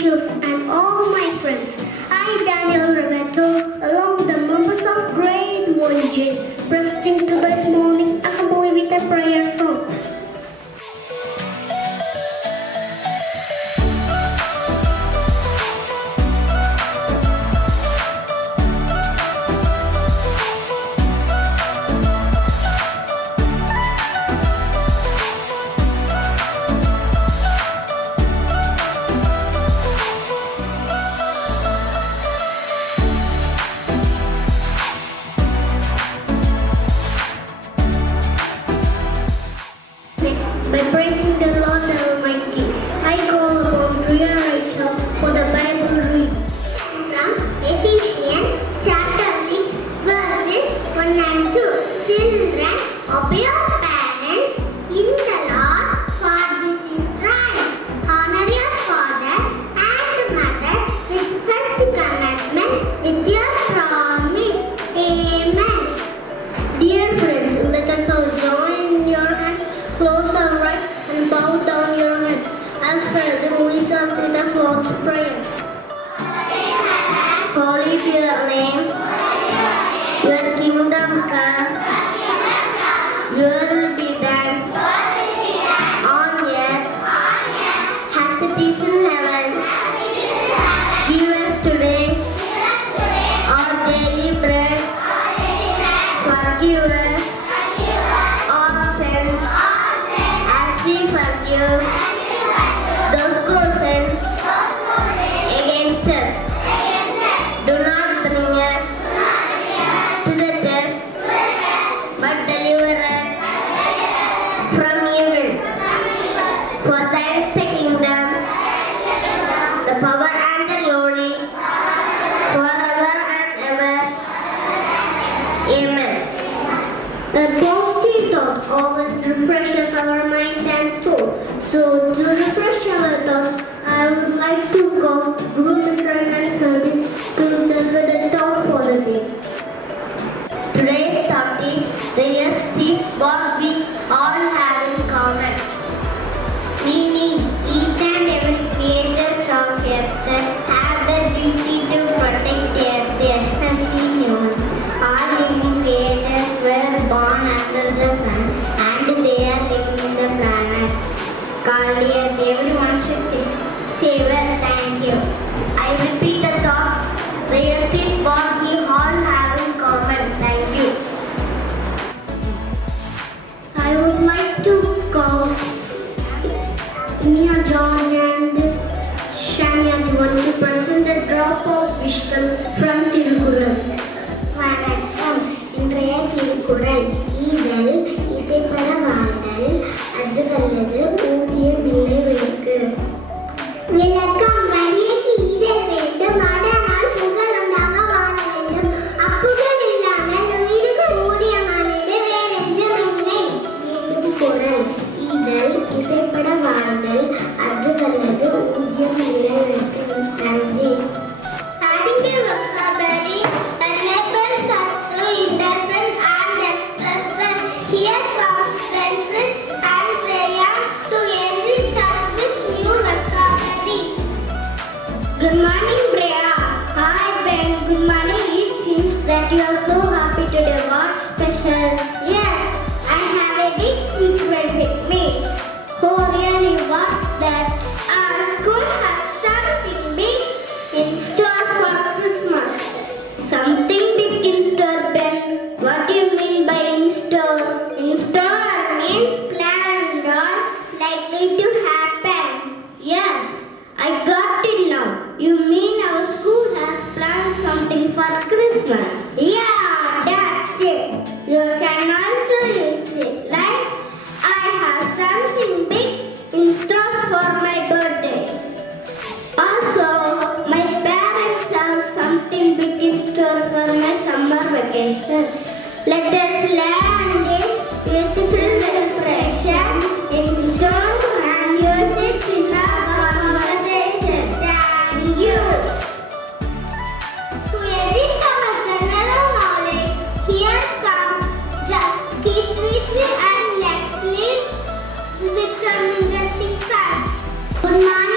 teachers, and all my friends. I, Daniel Revetto, along with the members of Grade I Jade, presenting to this morning assembly with a prayer song. By praising the Lord Almighty, I call upon prayer Rachel for the Bible read. From Ephesians chapter 6 verses 1 and 2. Children, obey your parents in the Lord, for this is right. Honor your father and mother, which first commandment with your promise. Amen. Dear friends, let us all join your hands, close our eyes, and bow down your heads as Father leads us in the Lord's Prayer. Holy be your name, your kingdom come, your will be done on earth as it is in heaven. Give us today our daily bread. Forgive us our sins as we forgive those who sin against us. Do not bring us to the test, but deliver us from evil. For thine is the kingdom, the power and the glory, forever and ever. Amen. The positive thought always refreshes our mind and soul. So, to refresh our thought, I would like to call Guru Mitra and Ferdin to deliver the thought for the day. Today's thought is, the earth is what we all have in common. Meaning, each and every creature of earth have the duty to protect the earth, especially humans. All living creatures were born under the sun, and they are living in the planet called earth. Everyone should say well, thank you. I repeat the thought, the earth is what we all have in common. Thank you. I would like to call Mia John and Shania Juan to present the drop of wisdom from Tirukural. வணக்கம். இன்றைய திருக்குறள். ஈதல் இசைப்பட வாழ்தல், அது அல்லது ஊதியம் விளைவிற்கு. விளக்கம். வலியக்கு ஈதல் வேண்டும், அதனால் புகழுண்டாக வாழ வேண்டும். அப்புகழ் இல்லாமல் உயிருக்கு ஊதியமானது வேறென்றும் இல்லை. மீண்டும் குறள். ஈதல் இசைப்பட வாழ்தல், அது அல்லது ஊதியம் விளைவிற்கு. நன்றி. Adding a vocabulary enables us to interpret and express them. Here comes reference and prayer to enrich us with new vocabulary. Good morning, Priya. Hi, Ben. Good morning. It seems that you are so happy today. What's special? Yes, I have a big secret with me. Oh, really? What's that? Our school has something big in store for Christmas. Something big in store, Ben. What do you mean by in store? In store means planned or likely to happen. Yes, I got it now. You mean our school has planned something for Christmas? Yeah, that's it. You can also use it like, I have something big in store for my birthday. Also, my parents have something big in store for my summer vacation. Let us land it with celebration, enjoy and use it in our conversation. Thank you. To enrich our general knowledge, here come Keith Weasley and Lex with some interesting facts. Good morning.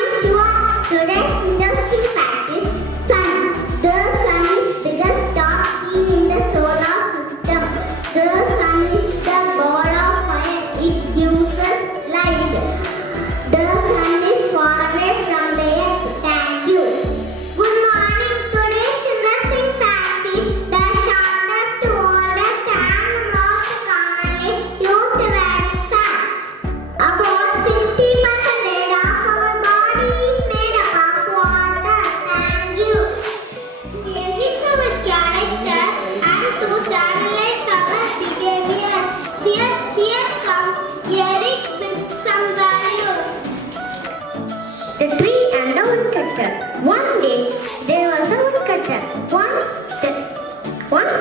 the tree and the woodcutter. One day there was a woodcutter. Once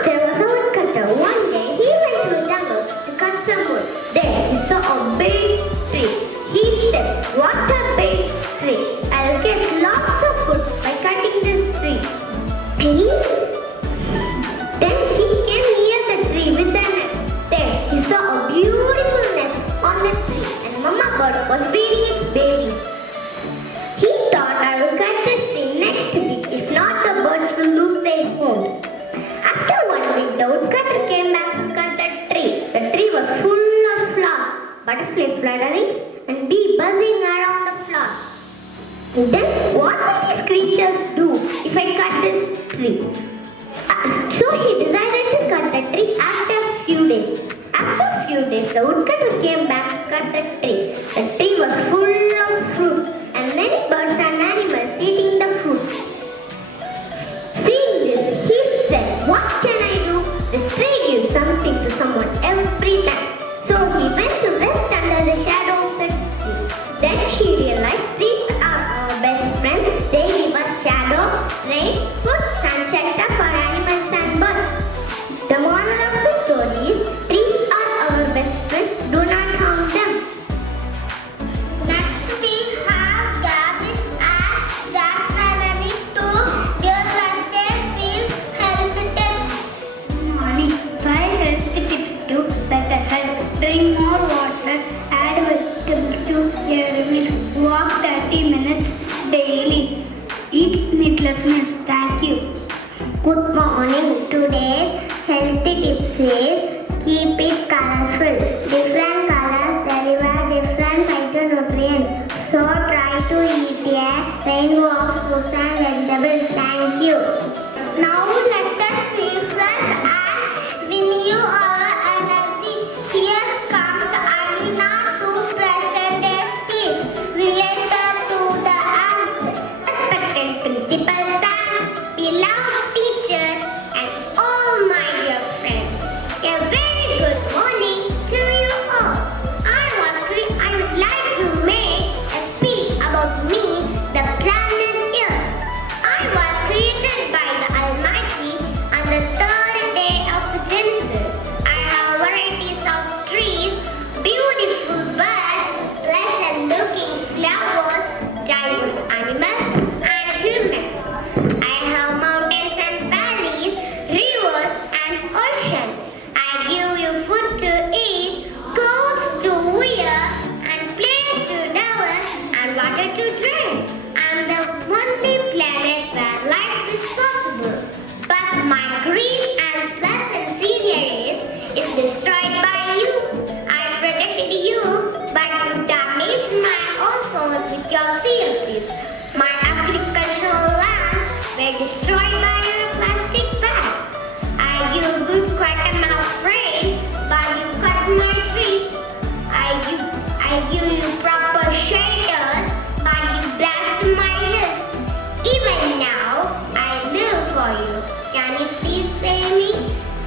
there was a woodcutter. One day he went to the jungle to cut some wood. There he saw a big tree. He said, "What a big tree! I'll get lots of food by cutting this tree." Then he came near the tree with a net. There he saw a beautiful nest on the tree, and Mama Bird was feeding its babies. He thought, "I will cut this tree next week. If not, the birds will lose their homes." After 1 week, the woodcutter came back to cut the tree. The tree was full of flowers, butterfly flutterings, and bee buzzing around the flowers. Then what will these creatures do if I cut this tree? So he decided to cut the tree after a few days. After a few days, the woodcutter came back to cut the tree. The tree was full of fruit and many birds and animals eating the fruit. Seeing this, he said, "What can I do? This tree gives something to someone every time." So he went to rest under the shadow of the tree. Then he realized trees are our best friends. They give us shadow, rain, food, and shelter for animals and birds. The moral of the story is, trees are our best friends. Do not harm them. Next we have Gavin as gastronomy to give us a feel health tips. Good morning. 5 health tips to better health. Drink more water. Add vegetables to your meal. Walk 30 minutes daily. Eat meatless meals. Thank you. Good morning. Today's healthy tips is, keep it colorful. Different colors deliver different phytonutrients. So try to eat a rainbow of fruits and vegetables. Thank you. Now let us refresh and renew our energy. Here comes Alina to present a speech related to the respected principal Sam, beloved teachers, and all my dear friends. A very good morning to you all. I would like to make a speech about me, the planet Earth. I was created by the Almighty on the 3rd day of Genesis. I have varieties of trees, beautiful birds, pleasant-looking flowers, diverse animals, and humans. I have mountains and valleys, rivers and ocean. I give you food to eat, clothes to wear, and place to dwell, and water to drink. I'm the only planet where life is possible. But my green and pleasant scenery is destroyed by you. I protected you, but you damaged my ozone with your CFCs. My agricultural lands were destroyed by your plastic bags. I give good quantum of rain, but you cut my trees. I give you proper shelters, but you blast my hills. Even now, I live for you. Can you please save me?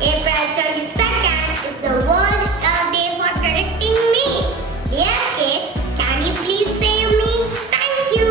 April 22nd is the World Earth Day for protecting me. Dear kids, can you please save me? Thank you.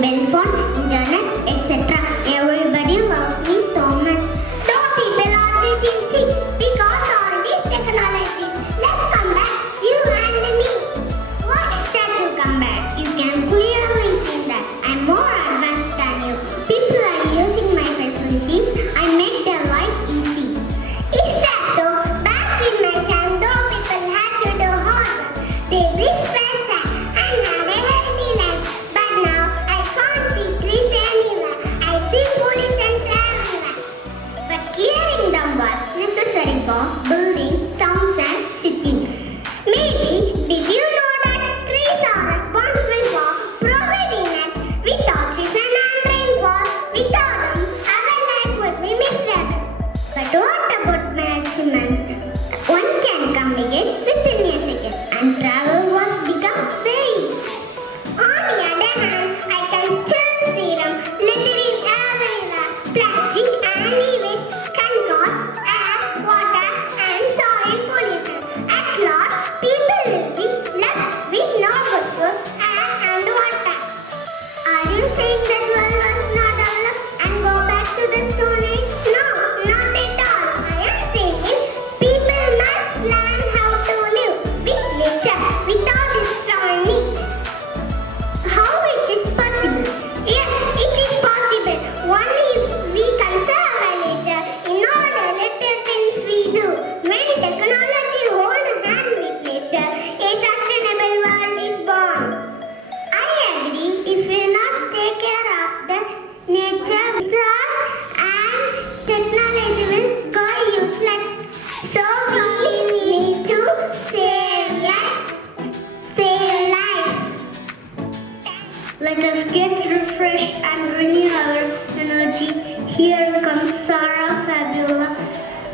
mobile phone, internet, etc. Everybody loves me so much. So people are teaching sick because all these technologies. Let's come back, you and me. What is that to come back? You can clearly see that I'm more advanced than you. People are using my facilities. I make their life easy. Is that so? Back in my time, though, people had to do hard work. They wish fast and had a healthy life. But now I can't see trees anywhere. I see pollutants everywhere. But clearing them was necessary for building towns and cities. Maybe did you know that trees are responsible for providing us with oxygen and rainfall? Without them, our life would be miserable. But what about maximum? One can communicate within a second and travel was become very easy. On the other hand, I can still see them littering everywhere. Plastic and e-waste can cause air, water and soil pollution. At last, people will be left with no good food, air and water. Are you saying that world was not developed and go back to the Stone Age? No, not at all. I am saying people must learn how to live with nature without destroying it. How it is possible? Yes, it is possible. Only if we conserve our nature in all the little things we do. When technology holds hand with nature, a sustainable world is born. I agree. If we not take care of the nature, and technology will go useless. So we need to save life. Let us get refreshed and renew our energy. Here comes Sarah Fabiola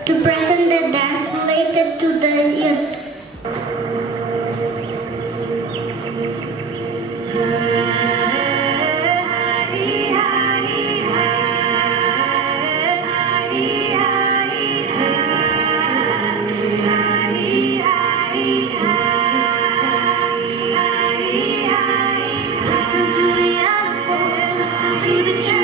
to present the dance related to the youth. Listen to the animals, listen to the trees.